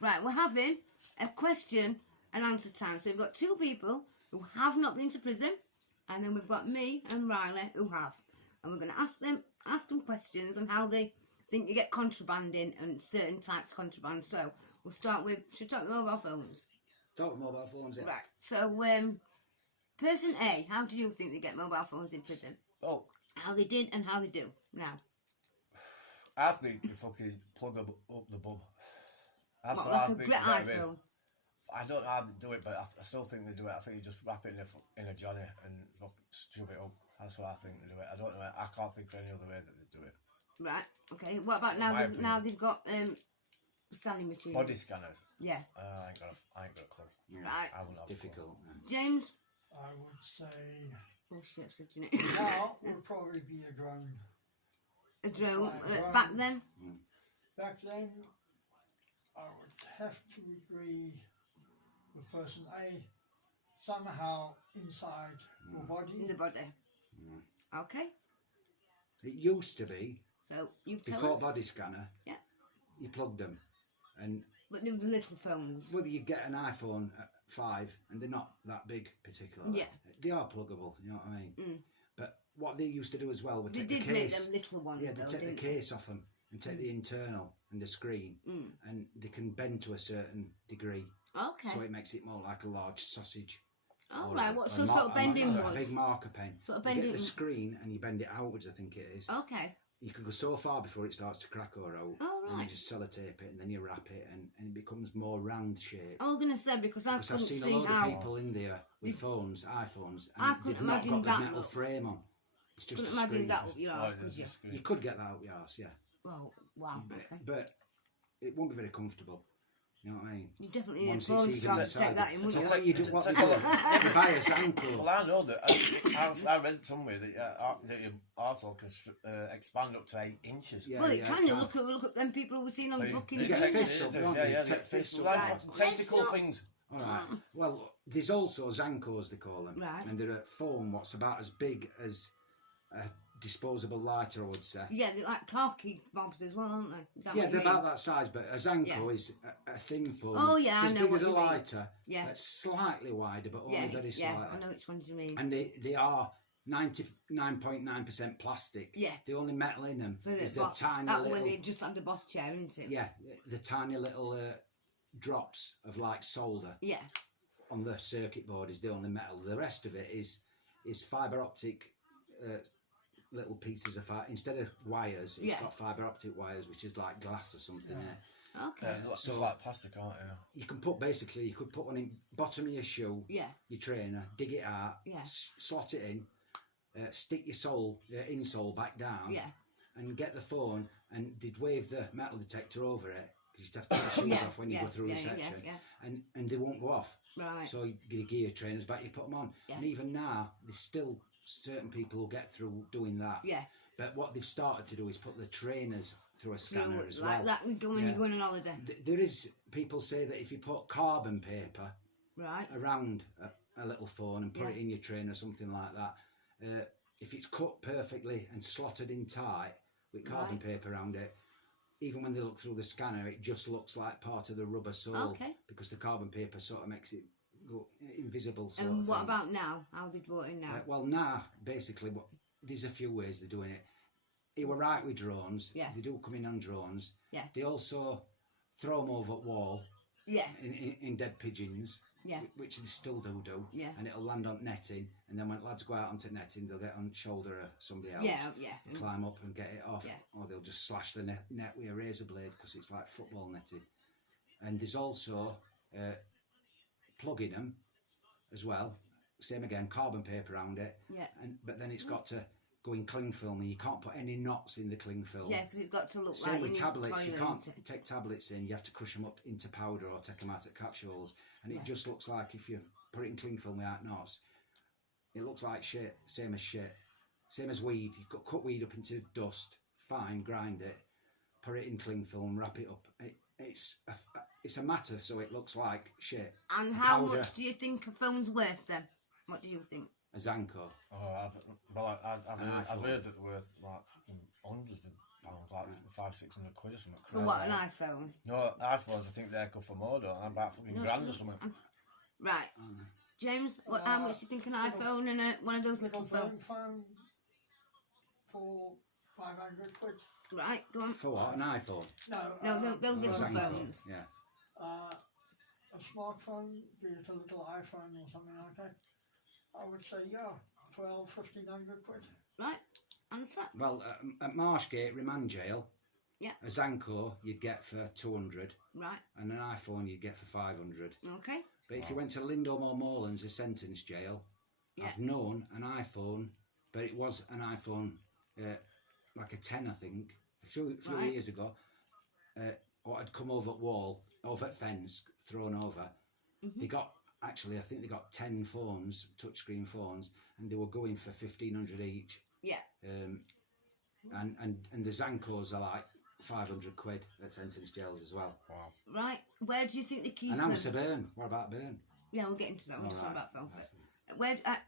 Right, we're having a question and answer time. So we've got two people who have not been to prison, and then we've got me and Riley who have. And we're going to ask them questions on how they think you get contraband in and certain types of contraband. So we'll start with, should we talk about mobile phones? Talk about mobile phones, yeah. Right, so person A, how do you think they get mobile phones in prison? Oh, How they did and how they do now. I think you fucking plug up the bum. That's What, what I like a think. great they get iPhone? I don't know how they do it, but I still think they do it. I think you just wrap it in a Johnny and shove it up. That's what I think they do it. I don't know. I can't think of any other way that they do it. Right, okay. What about now they've got scanning machines? Body scanners. Yeah. I ain't got a clue. Yeah. Right. I wouldn't have Difficult. James? I would say Oh shit, said you now would probably be a drone. A drone. Drone. Back then? Back then, I would have to agree with person A, somehow inside your In body. the body. Okay. It used to be, So you tell before us. body scanner, Yeah. you plugged them. And, But they were the little phones. well, you get an iPhone at 5 and they're not that big particularly. Yeah. They are pluggable, you know what I mean? But what they used to do as well would They take the did make case. them little ones, Yeah, they though, take didn't the they? case off them and take the internal and the screen, and they can bend to a certain degree, Okay. so it makes it more like a large sausage. All Or right. a- What or sort a of bending a was? big marker pen. Sort of You get bending- the screen and you bend it outwards, I think it is. Okay. You can go so far before it starts to crack or out, Oh, and you right. just sellotape it and then you wrap it and it becomes more round shape. I was gonna say because I Because I've couldn't seen a see lot how. of people in there with phones, iPhones, and I couldn't they've not imagine got that the metal look. frame on. It's just Couldn't a imagine screen. that up your Oh, arse, it could is you? a screen. You could get that out your arse, yeah. Oh wow. Okay. But it won't be very comfortable. You know what I mean? You definitely need a Once phone it's even strap to inside, take that in, that's wouldn't what you? you do. What they do, you buy a Zanko. Well, I know that. I read somewhere that your arsehole can expand up to 8 inches. Yeah, Well, it yeah, can. You look at them people we've seen on But fucking. You get YouTube. fists up, don't you? Yeah, Take fists fists up. like Right. tentacle Let's not- things. All right. Well, there's also Zankos, they call them. Right. And they're a foam what's about as big as a disposable lighter, I would say. Yeah, they're like car key bobs as well, aren't they? Is that Yeah, what you they're mean? about that size, but a Zanko Yeah. is a thin foam. Oh, yeah, I It's know as big what as a you mean. lighter. Yeah. That's slightly wider, but only Yeah, very yeah, slightly. I know which ones you mean. And they are 99.9% plastic. Yeah. The only metal in them For is the boss- tiny that little... one they just had the boss chair, isn't it? Yeah, the tiny little drops of like solder Yeah. on the circuit board is the only metal. The rest of it is fibre optic little pieces of fibre. Instead of wires, it's Yeah. got fibre optic wires, which is like glass or something there. Okay. Yeah, it's So- like plastic, aren't they? You can put basically, you could put one in bottom of your shoe, Yeah. your trainer, dig it out, Yeah. slot it in, stick your insole back down, Yeah. and get the phone, and they'd wave the metal detector over it because you'd have to take your shoes Yeah, off when you yeah, go through yeah, reception, yeah, and they won't go off. Right. So you gear your trainers back, you put them on, Yeah. and even now there's still certain people who get through doing that. Yeah. But what they've started to do is put the trainers through a scanner Through, as like well. that when Yeah. you're going on holiday. There is people say that if you put carbon paper Right. around a little phone and put Yeah. it in your train or something like that, if it's cut perfectly and slotted in tight with carbon Right. paper around it, even when they look through the scanner, it just looks like part of the rubber sole. Okay. Because the carbon paper sort of makes it go invisible. Sort And of what thing. about now? How they brought in now? Well, now basically, there's a few ways they're doing it. They were right with drones. Yeah. They do come in on drones. Yeah. They also throw them over wall Yeah. in dead pigeons. Yeah. Which they still do. Yeah. And it'll land on netting, and then when lads go out onto netting, they'll get on shoulder of somebody else. Yeah. Yeah. Climb up and get it off, Yeah. or they'll just slash the net with a razor blade because it's like football netting. And there's also plugging them as well. Same again, carbon paper around it. Yeah. But then it's got to go in cling film, and you can't put any knots in the cling film. Yeah, because it's got to look Same like with in tablets, the you toilet, can't isn't it? take tablets in, you have to crush them up into powder or take them out at capsules, and it just looks like if you put it in cling film without knots, it looks like shit, same as shit. Same as weed, you cut weed up into dust, fine, grind it, put it in cling film, wrap it up. It's a matter, so it looks like shit. And how Powder. much do you think a phone's worth then? What do you think? A Zanko. Oh, I've heard that they're worth like fucking hundreds of pounds, like 500-600 or something. For crazy. what, an iPhone? No, iPhones, I think they're good for more, don't they? About fucking grand or something. Right. James, how much do you think an iPhone and one of those little phones? phone for 500 quid. Right, go on. For what? An iPhone? No, those little Zanko, phones. yeah. A smartphone, be it a little iPhone or something like that, I would say, yeah, 1,500 quid. Right, answer. Well, at Marshgate Remand Jail, Yeah. a Zanko you'd get for 200, Right, and an iPhone you'd get for 500. okay. But if you went to Lindholm or Morelands, a sentence jail, Yeah. I've known an iPhone, but it was an iPhone, like a 10, I think, a few Right. years ago, or had come over at fence, thrown over. They got, actually, I think they got 10 phones, touchscreen phones, and they were going for 1,500 each. Yeah. And the Zankos are like 500 quid at sentence jails as well. Wow. Right, where do you think they keep And them? ounce of burn. What about burn? Yeah, we'll get into that. We'll just talk Alright. about film first.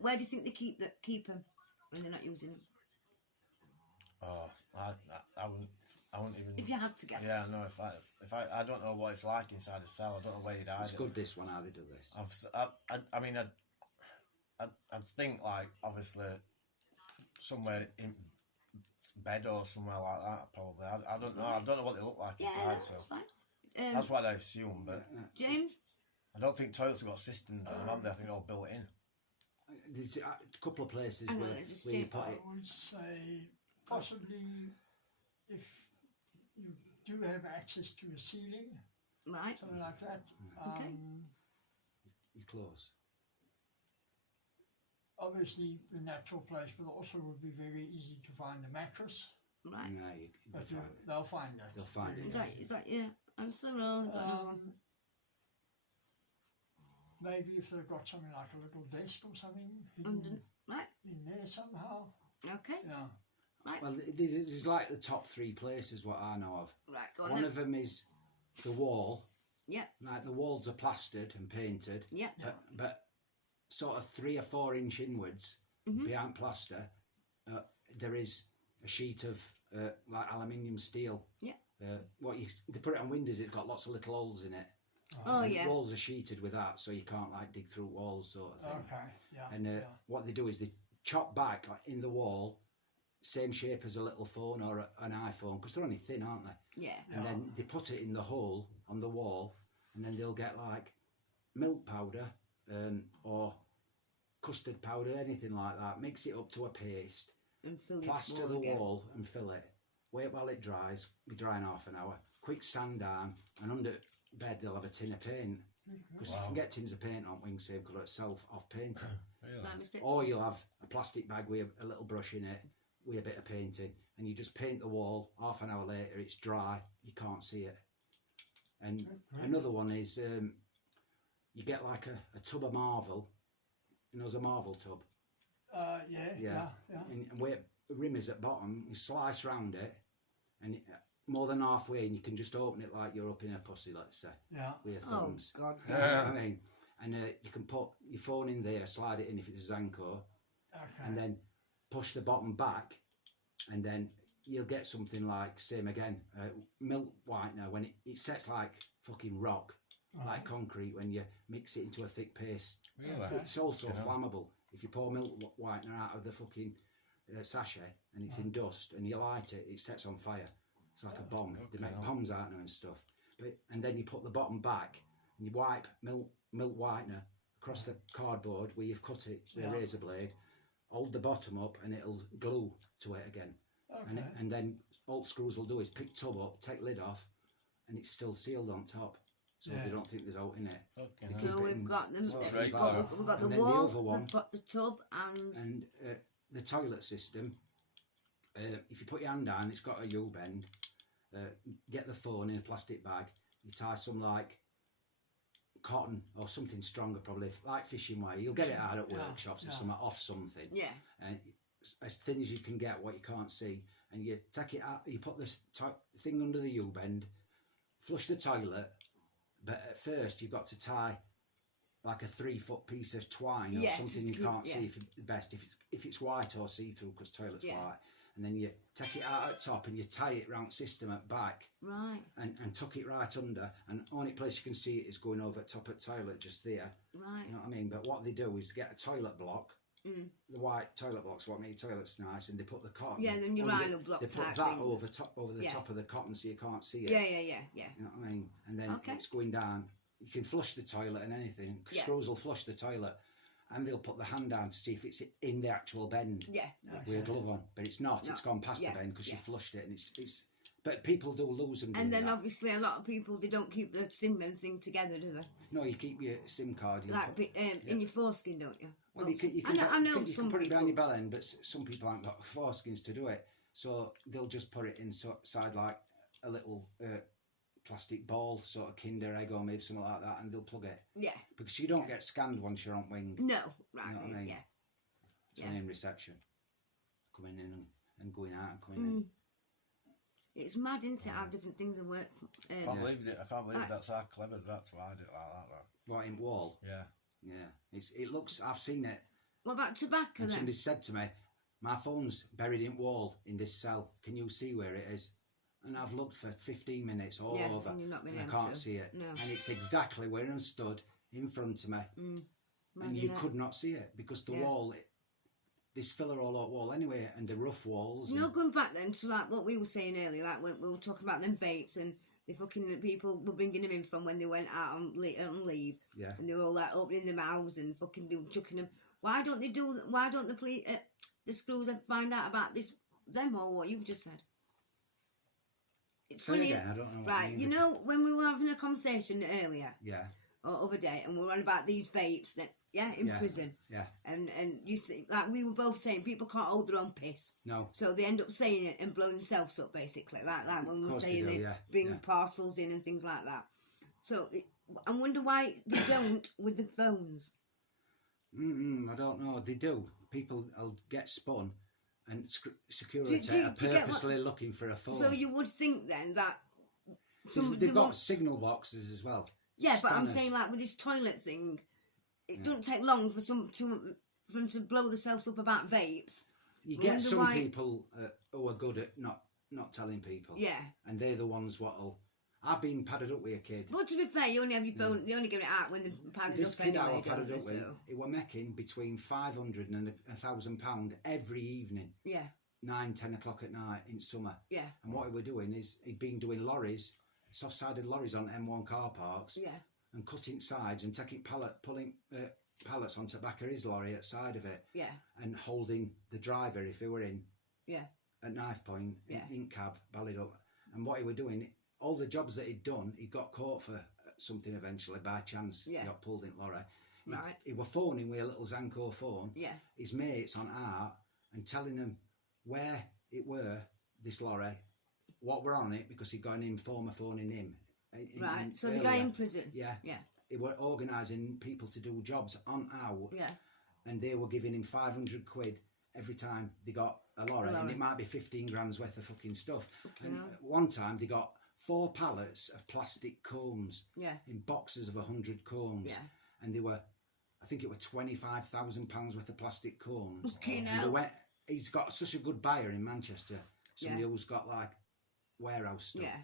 Where do you think they keep them when they're not using them? Oh, I wouldn't even. If you had to guess. Yeah, no. If I don't know what it's like inside a cell. I don't know where you'd hide It's it. good this one, how they do this. I mean, I'd think like obviously somewhere in bed or somewhere like that. Probably. I don't know. I don't know what they look like Yeah, inside. no, So that's fine. that's what I assume. But James? I don't think toilets have got systems on them, have they? I think they're all built in. There's a couple of places Hang on, where, just where you change- put I it. would say possibly if you do have access to a ceiling, Right. something like that. Okay. You're close. Obviously, the natural place, but also would be very easy to find a mattress. Right. No, you'll But find it. they'll find that. They'll find it. Is that your answer or is that another one? Maybe if they've got something like a little desk or something Under, hidden right. in there somehow. Okay. Yeah. Right. Well, there's like the top 3 places what I know of. Right. Go on. One then. of them is the wall. Yeah. Like the walls are plastered and painted. Yeah. But sort of 3 or 4 inch inwards behind plaster, there is a sheet of like aluminium steel. Yeah. They put it on windows. It's got lots of little holes in it. Oh And yeah. the walls are sheeted with that, so you can't like dig through walls, sort of thing. Okay. Yeah. And yeah. what they do is they chop back like, in the wall, same shape as a little phone or an iPhone, because they're only thin, aren't they? Yeah. And then they put it in the hole on the wall, and then they'll get like milk powder or custard powder, anything like that. Mix it up to a paste, And fill your plaster wall the again. wall and fill it. Wait while it dries. Be dry in half an hour. Quick sand down, and under bed they'll have a tin of paint. Because you can get tins of paint on Wing Save colour itself off painting. Like Mr. Or you'll have a plastic bag with a little brush in it with a bit of painting, and you just paint the wall. Half an hour later it's dry, you can't see it. And another one is you get like a tub of Marvel. You know, there's a Marvel tub. Yeah. And where the rim is at bottom, you slice round it, and more than halfway, and you can just open it like you're up in a pussy, let's say, Yeah. with your Oh thumbs. God. You know what I mean? And you can put your phone in there, slide it in if it's a Zanko, Okay. and then push the bottom back, and then you'll get something like, same again, milk whitener, when it sets like fucking rock, like concrete, when you mix it into a thick paste. Really? It's also Yeah. flammable. If you pour milk whitener out of the fucking sachet and it's in dust and you light it, it sets on fire. It's like a bomb. They make bombs out of them and stuff. And then you put the bottom back and you wipe milk whitener across the cardboard where you've cut it with a razor blade, hold the bottom up and it'll glue to it again. Okay. And then all screws will do is pick tub up, take lid off, and it's still sealed on top. So they don't think there's out in it. Okay. They So keep it we've in got them. sort of Right, We've environment. got the And then the wall. other one- We've got the tub and And the toilet system, if you put your hand down, it's got a U-bend. Get the phone in a plastic bag. You tie some like cotton or something stronger, probably like fishing wire. You'll get it out at workshops or something off something. yeah. And as thin as you can get, what you can't see. And you take it out. You put this thing under the U-bend, flush the toilet. But at first, you've got to tie like a 3-foot piece of twine or Yeah, something just you keep- can't yeah. see if it's white or see-through, because toilet's Yeah. white. and then you take it out at top and you tie it round system at back. Right. And tuck it right under, and only place you can see it is going over top of the toilet, just there. Right. You know what I mean? But what they do is get a toilet block, the white toilet blocks, what make toilets nice, and they put the cotton. Yeah, then your rhino block They put type that things. over the top of the cotton, so you can't see it. Yeah. You know what I mean? And then it's going down. You can flush the toilet and anything. Yeah. Screws will flush the toilet, and they'll put the hand down to see if it's in the actual bend. Yeah. With a glove on, but it's not. No. It's gone past the bend because you flushed it, and it's. But people do lose them. And then that. obviously a lot of people, they don't keep the SIM and thing together, do they? No, you keep your SIM card. Like in your foreskin, don't you? Well, you can put it behind your bell end, but some people haven't got foreskins to do it. So they'll just put it inside like a little plastic ball, sort of Kinder Egg or maybe something like that, and they'll plug it. Yeah. Because you don't get scanned once you're on wing. No, right. You know what I mean? Yeah. It's only in reception. Coming in and going out and coming in. It's mad, isn't it, how different things have worked. I can't believe that's how clever that's why I did it like that. Like. What, in wall? Yeah. Yeah. It looks, I've seen it. What about tobacco And then? somebody said to me, my phone's buried in wall in this cell. Can you see where it is? And I've looked for 15 minutes all over. And you've not been and I able can't to. see it. No. And it's exactly where I'm stood in front of me. And you could not see it because the wall, this filler all out wall anyway, and the rough walls. You know, going back then to like what we were saying earlier, like when we were talking about them vapes and the fucking people were bringing them in from when they went out on leave. Yeah. And they were all like opening their mouths and fucking they were chucking them. Why don't the schools find out about them or what you've just said? It's Say funny. again, I don't know what Right, mean you know when we were having a conversation earlier, Yeah. or other day, and we were on about these vapes that, in prison. Yeah. And you see, like we were both saying, people can't hold their own piss. No. So they end up saying it and blowing themselves up, basically. Like when we were saying they do, they bring parcels in and things like that. So I wonder why they don't with the phones. I don't know. They do. People will get spun, and security Do you are get purposely looking for a phone. So you would think then that They've got signal boxes as well. Yeah, but I'm Scanners. saying like with this toilet thing, it doesn't take long for them to blow themselves up about vapes. You get some people who are good at not telling people. Yeah. And they're the ones what'll. I've been padded up with a kid. But to be fair, you only have your phone. You only get it out when they're padded This up kid anyway. I was padded up with, So. it were making between 500 and £1,000 every evening. Yeah. 9-10 o'clock at night in summer. Yeah. And what he were doing is he'd been doing lorries, soft-sided lorries on M1 car parks. Yeah. And cutting sides and taking pulling pallets onto the back of his lorry at side of it. Yeah. And holding the driver if he were in. Yeah. At knife point, Yeah. in cab, ballad up. And what he were doing, all the jobs that he'd done, he got caught for something eventually by chance. Yeah. He got pulled in lorry. Right. He were phoning with a little Zanco phone. Yeah. His mates on art and telling them where it were, this lorry, what were on it, because he got an informer phoning him. Right. So the guy in prison. Yeah. Yeah. They were organising people to do jobs on out. Yeah. And they were giving him 500 quid every time they got a lorry. And it might be 15 grand's worth of fucking stuff. Okay, And one time they got 4 pallets of plastic combs. Yeah. In boxes of 100 combs. Yeah. And they were, I think it were £25,000 worth of plastic combs. Fucking And hell. he's got such a good buyer in Manchester. Somebody who's got like warehouse stuff. Yeah.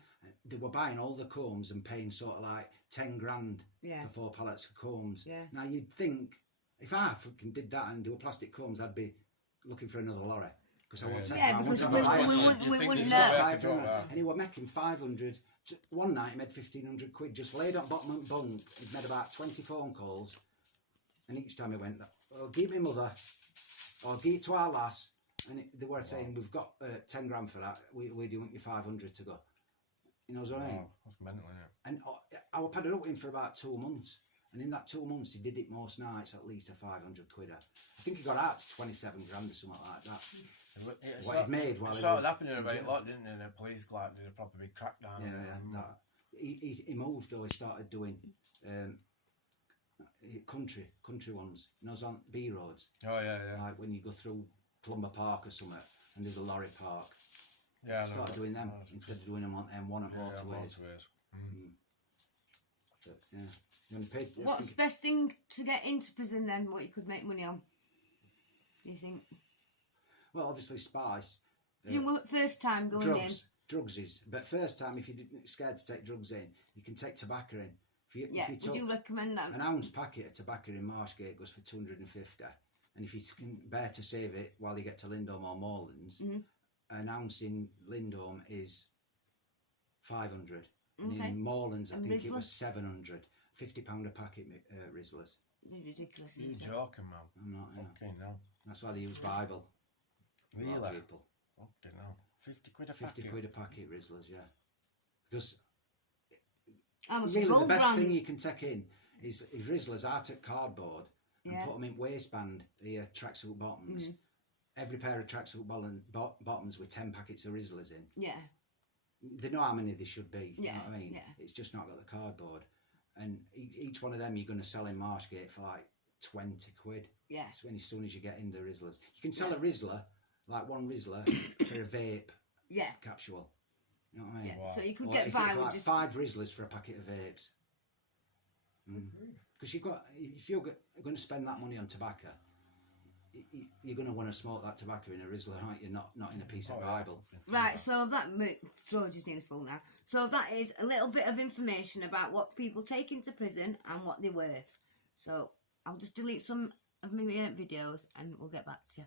They were buying all the combs and paying sort of like 10 grand Yeah. for 4 pallets of combs. Yeah. Now you'd think if I fucking did that and do a plastic combs, I'd be looking for another lorry. Because I want to because have we a buyer for it. wouldn't Buyer know. for it. And he was making 500. One night he made 1,500 quid, just laid on bottom and bunk. He'd made about 20 phone calls. And each time he went, oh, give me mother, or give it to our lass. And they were saying, we've got 10 grand for that. We do want you 500 to go. You know what I mean? Wow, that's mental, isn't it? And I was padded up with him for about 2 months. And in that 2 months, he did it most nights, at least a 500 quid. I think he got out to 27 grand or something like that. What he'd made while it he sort was of happened in a in very jail. lot, didn't it? The police like did a proper big crackdown. Yeah. He moved though. He started doing country ones. You know, on B roads. Oh yeah. Like when you go through Clumber Park or something, and there's a lorry park. Yeah. He started doing them instead of doing them on M1 at motorways. But, yeah. You only paid, What's the best thing to get into prison then? What you could make money on? Do you think? Well, obviously spice. You were first time going Drugs is, but first time if you're scared to take drugs in, you can take tobacco in. If you would you recommend that? An ounce packet of tobacco in Marshgate goes for 250, and if you can bear to save it while you get to Lindholm or Morelands, an ounce in Lindholm is 500, and in Morelands I think it was 700. £50 a packet, Rizzlers. Ridiculous. You're joking, man. I'm not. Fucking hell. That's why they use Bible. Really? A lot of people. Fucking hell. 50 quid a 50 packet. quid a packet, Rizzlers, yeah. Because Really, the best thing you can take in is Rizzlers out at cardboard and Yeah. put them in waistband, the tracksuit bottoms. Every pair of tracksuit bottoms with 10 packets of Rizzlers in. Yeah. They know how many they should be. Yeah, You know what I mean? yeah. It's just not got the cardboard. And each one of them you're going to sell in Marshgate for like 20 quid. Yeah. It's when as soon as you get in the Rizzlers. You can sell a Rizzler, like one Rizzler, for a vape Yeah. capsule. You know what I mean? Yeah. So you could Or get if by it's with like just 5 Rizzlers for a packet of vapes. Because if you're going to spend that money on tobacco, you're going to want to smoke that tobacco in a Rizzler, aren't you? Not in a piece of Bible. Right, so that storage is nearly full now. So that is a little bit of information about what people take into prison and what they're worth. So I'll just delete some of my videos and we'll get back to you.